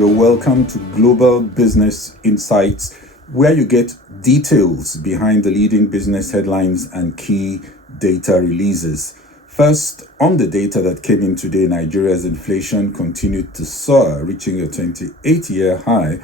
you're welcome to Global Business Insights, where you get details behind the leading business headlines and key data releases. First, on the data that came in today, Nigeria's inflation continued to soar, reaching a 28-year high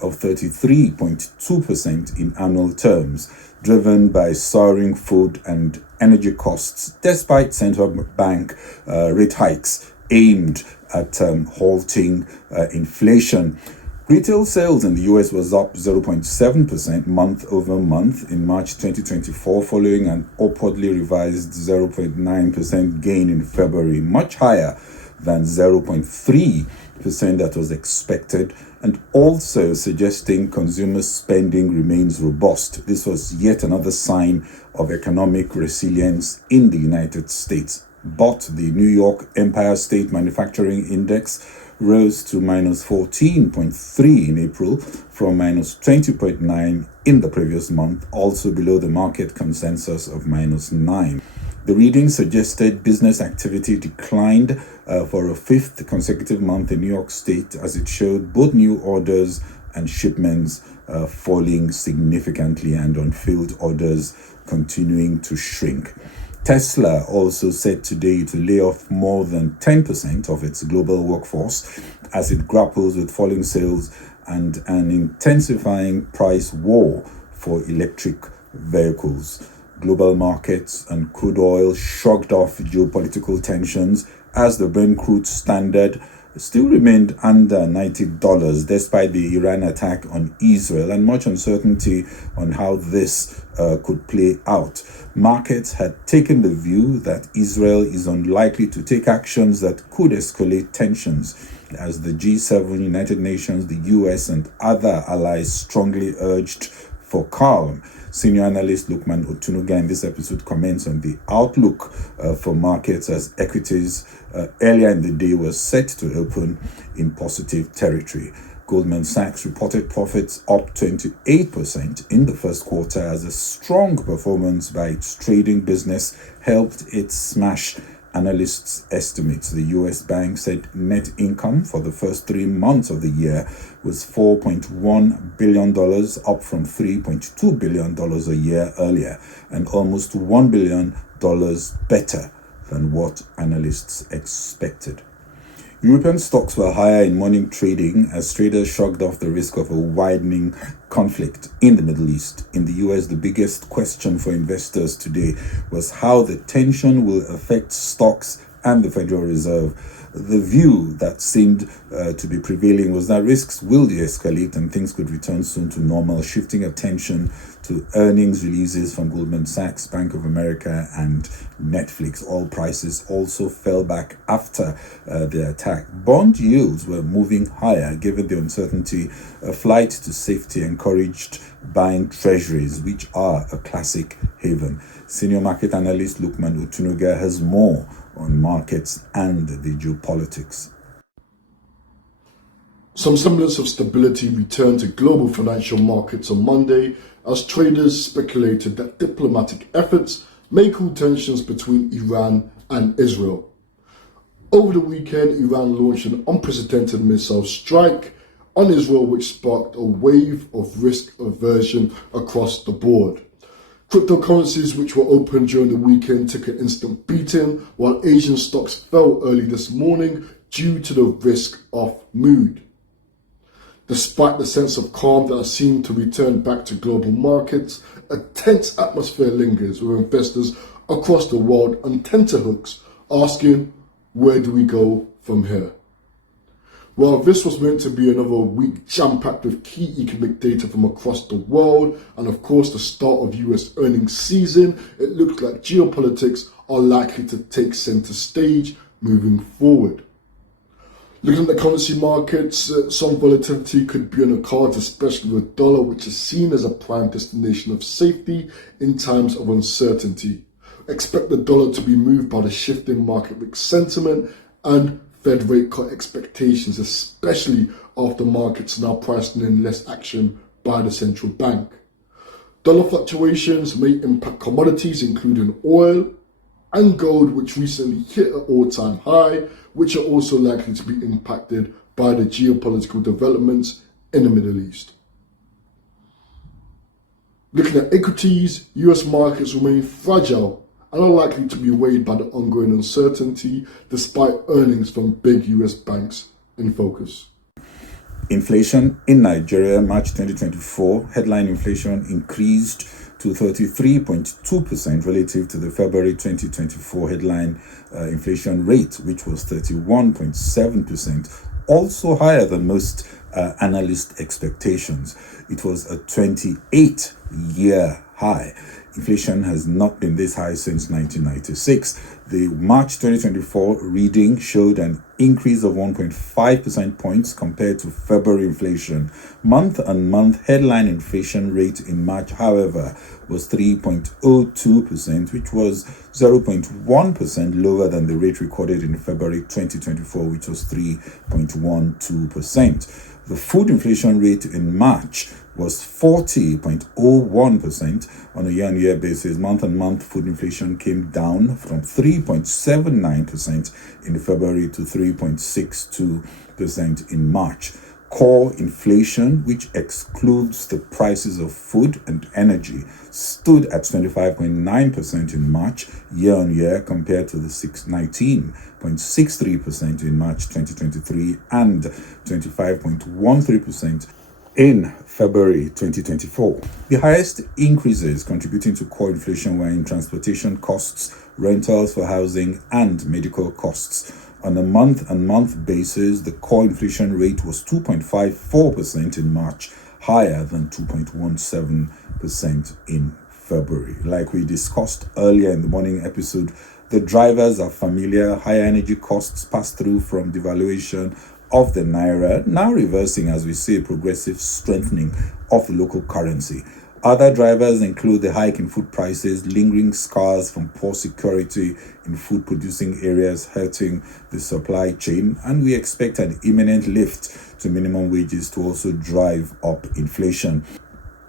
of 33.2% in annual terms, driven by soaring food and energy costs, despite central bank rate hikes aimed at halting inflation. Retail sales in the US was up 0.7% month over month in March 2024, following an upwardly revised 0.9% gain in February, much higher than 0.3% that was expected, and also suggesting consumer spending remains robust. This was yet another sign of economic resilience in the United States. But the New York Empire State Manufacturing Index rose to minus 14.3 in April from minus 20.9 in the previous month, also below the market consensus of minus 9. The reading suggested business activity declined for a fifth consecutive month in New York State, as it showed both new orders and shipments falling significantly and unfilled orders continuing to shrink. Tesla also said today to lay off more than 10% of its global workforce as it grapples with falling sales and an intensifying price war for electric vehicles. Global markets and crude oil shrugged off geopolitical tensions as the Brent crude standard still remained under $90 despite the Iran attack on Israel and much uncertainty on how this could play out. Markets had taken the view that Israel is unlikely to take actions that could escalate tensions, as the G7, United Nations, the US, and other allies strongly urged for calm. Senior analyst Lukman Otunuga in this episode comments on the outlook for markets as equities earlier in the day was set to open in positive territory. Goldman Sachs reported profits up 28% in the first quarter as a strong performance by its trading business helped it smash analysts' estimates. The US bank said net income for the first 3 months of the year was $4.1 billion, up from $3.2 billion a year earlier, and almost $1 billion better than what analysts expected. European stocks were higher in morning trading as traders shrugged off the risk of a widening conflict in the Middle East. In the US, the biggest question for investors today was how the tension will affect stocks and the Federal Reserve. The view that seemed to be prevailing was that risks will de-escalate and things could return soon to normal, shifting attention to earnings releases from Goldman Sachs, Bank of America, and Netflix. Oil prices also fell back after the attack. Bond yields were moving higher given the uncertainty. A flight to safety encouraged buying treasuries, which are a classic haven. Senior market analyst Lukman Otunuga has more on markets and the geopolitics. Some semblance of stability returned to global financial markets on Monday as traders speculated that diplomatic efforts may cool tensions between Iran and Israel. Over the weekend, Iran launched an unprecedented missile strike on Israel, which sparked a wave of risk aversion across the board. Cryptocurrencies, which were open during the weekend, took an instant beating, while Asian stocks fell early this morning due to the risk-off mood. Despite the sense of calm that has seemed to return back to global markets, a tense atmosphere lingers with investors across the world on tenterhooks, asking, where do we go from here? Well, this was meant to be another week jam-packed with key economic data from across the world and of course the start of US earnings season. It looks like geopolitics are likely to take center stage moving forward. Looking at the currency markets, some volatility could be on the cards, especially with dollar, which is seen as a prime destination of safety in times of uncertainty. Expect the dollar to be moved by the shifting market risk sentiment and Fed rate cut expectations, especially after markets now pricing in less action by the central bank. Dollar fluctuations may impact commodities including oil and gold, which recently hit an all-time high, which are also likely to be impacted by the geopolitical developments in the Middle East. Looking at equities, US markets remain fragile and are likely to be weighed by the ongoing uncertainty despite earnings from big US banks in focus. Inflation in Nigeria, March 2024, headline inflation increased to 33.2% relative to the February 2024 headline inflation rate, which was 31.7%, also higher than most analyst expectations. It was a 28-year high. Inflation has not been this high since 1996. The March 2024 reading showed an increase of 1.5 percentage points compared to February inflation. Month-on-month headline inflation rate in March, however, was 3.02%, which was 0.1% lower than the rate recorded in February 2024, which was 3.12%. The food inflation rate in March was 40.01% on a year-on-year basis. Month-on-month food inflation came down from 3.79% in February to 3.62% in March. Core inflation, which excludes the prices of food and energy, stood at 25.9% in March year-on-year compared to the 19.63% in March 2023 and 25.13% in February 2024. The highest increases contributing to core inflation were in transportation costs, rentals for housing, and medical costs. On a month-on-month basis, the core inflation rate was 2.54% in March, higher than 2.17% in February. Like we discussed earlier in the morning episode, the drivers are familiar: higher energy costs passed through from devaluation of the naira, now reversing as we see a progressive strengthening of the local currency. Other drivers include the hike in food prices, lingering scars from poor security in food-producing areas hurting the supply chain, and we expect an imminent lift to minimum wages to also drive up inflation.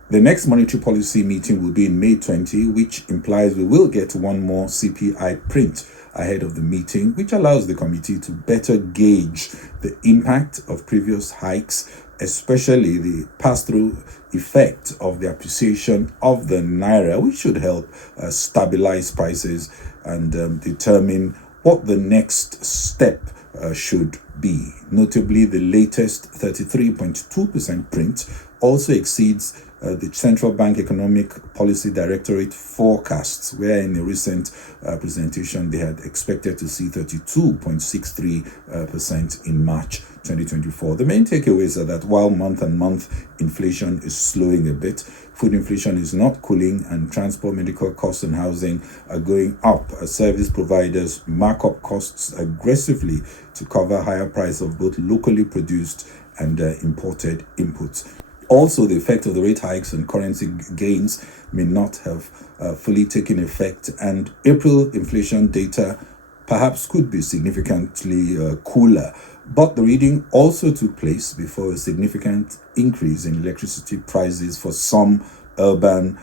The next monetary policy meeting will be in May 20, which implies we will get one more CPI print ahead of the meeting, which allows the committee to better gauge the impact of previous hikes, especially the pass-through effect of the appreciation of the naira, which should help stabilize prices and determine what the next step should be. Notably, the latest 33.2% print also exceeds the Central Bank Economic Policy Directorate forecasts, where in a recent presentation they had expected to see 32.63% in March 2024. The main takeaways are that while month-on-month inflation is slowing a bit, food inflation is not cooling, and transport, medical costs, and housing are going up as service providers mark up costs aggressively to cover higher price of both locally produced and imported inputs. Also, the effect of the rate hikes and currency gains may not have fully taken effect, and April inflation data perhaps could be significantly cooler. But the reading also took place before a significant increase in electricity prices for some urban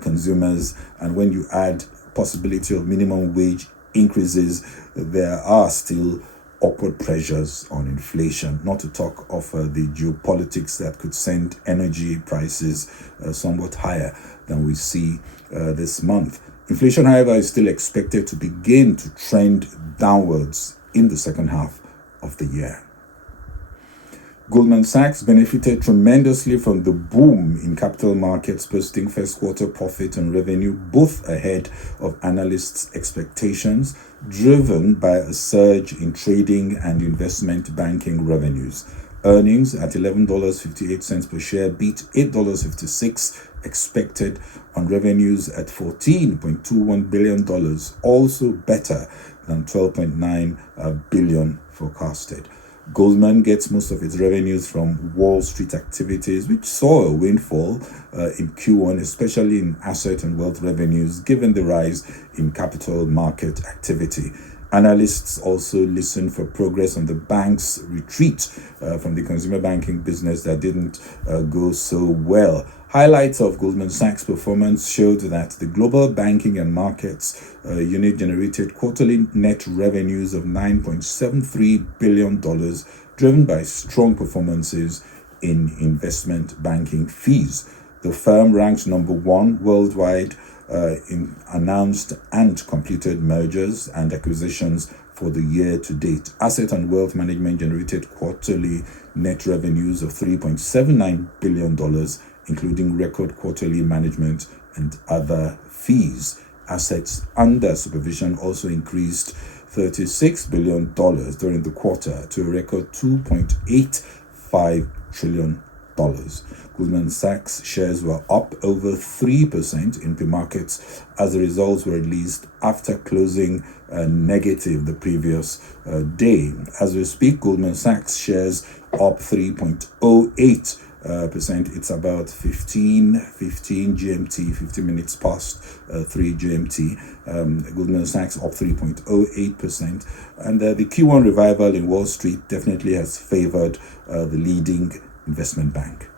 consumers, and when you add possibility of minimum wage increases, there are still upward pressures on inflation, not to talk of the geopolitics that could send energy prices somewhat higher than we see this month. Inflation, however, is still expected to begin to trend downwards in the second half of the year. Goldman Sachs benefited tremendously from the boom in capital markets, posting first quarter profit and revenue both ahead of analysts' expectations, driven by a surge in trading and investment banking revenues. Earnings at $11.58 per share beat $8.56 expected on revenues at $14.21 billion, also better than $12.9 billion forecasted. Goldman gets most of its revenues from Wall Street activities, which saw a windfall in Q1, especially in asset and wealth revenues, given the rise in capital market activity. Analysts also listen for progress on the bank's retreat from the consumer banking business that didn't go so well. Highlights of Goldman Sachs' performance showed that the global banking and markets unit generated quarterly net revenues of $9.73 billion, driven by strong performances in investment banking fees. The firm ranks number one worldwide in announced and completed mergers and acquisitions for the year to date. Asset and wealth management generated quarterly net revenues of $3.79 billion, including record quarterly management and other fees. Assets under supervision also increased $36 billion during the quarter to a record $2.85 trillion. Goldman Sachs shares were up over 3% in pre-markets as the results were released after closing negative the previous day. As we speak, Goldman Sachs shares up 3.08%. It's about 15 GMT, 15 minutes past 3 GMT. Goldman Sachs up 3.08%. And the Q1 revival in Wall Street definitely has favored the leading investment bank.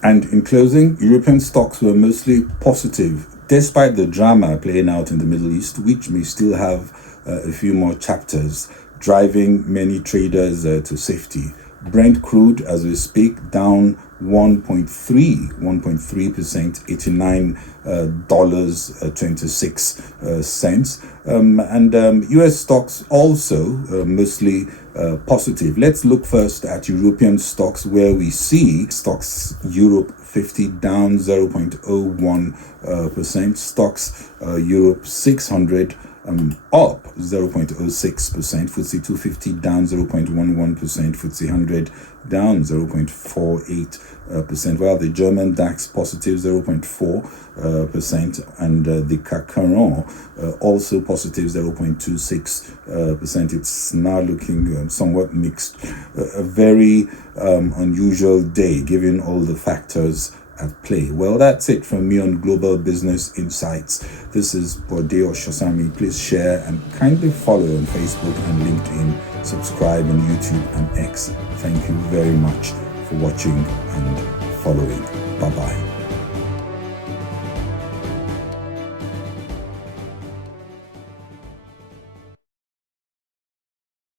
And in closing, European stocks were mostly positive, despite the drama playing out in the Middle East, which may still have a few more chapters, driving many traders to safety. Brent crude, as we speak, down 1.3%, $89.26. And US stocks also mostly positive. Let's look first at European stocks, where we see stocks Europe 50 down 0.01%, stocks Europe 600 up 0.06%, FTSE 250 down 0.11%, FTSE 100 down 0.48%, while the German DAX positive 0.4%, and the CAC 40 also positive 0.26%. It's now looking somewhat mixed. A very unusual day given all the factors at play. Well, that's it from me on Global Business Insights. This is Bode Oshosami. Please share and kindly follow on Facebook and LinkedIn. Subscribe on YouTube and X. Thank you very much for watching and following. Bye-bye.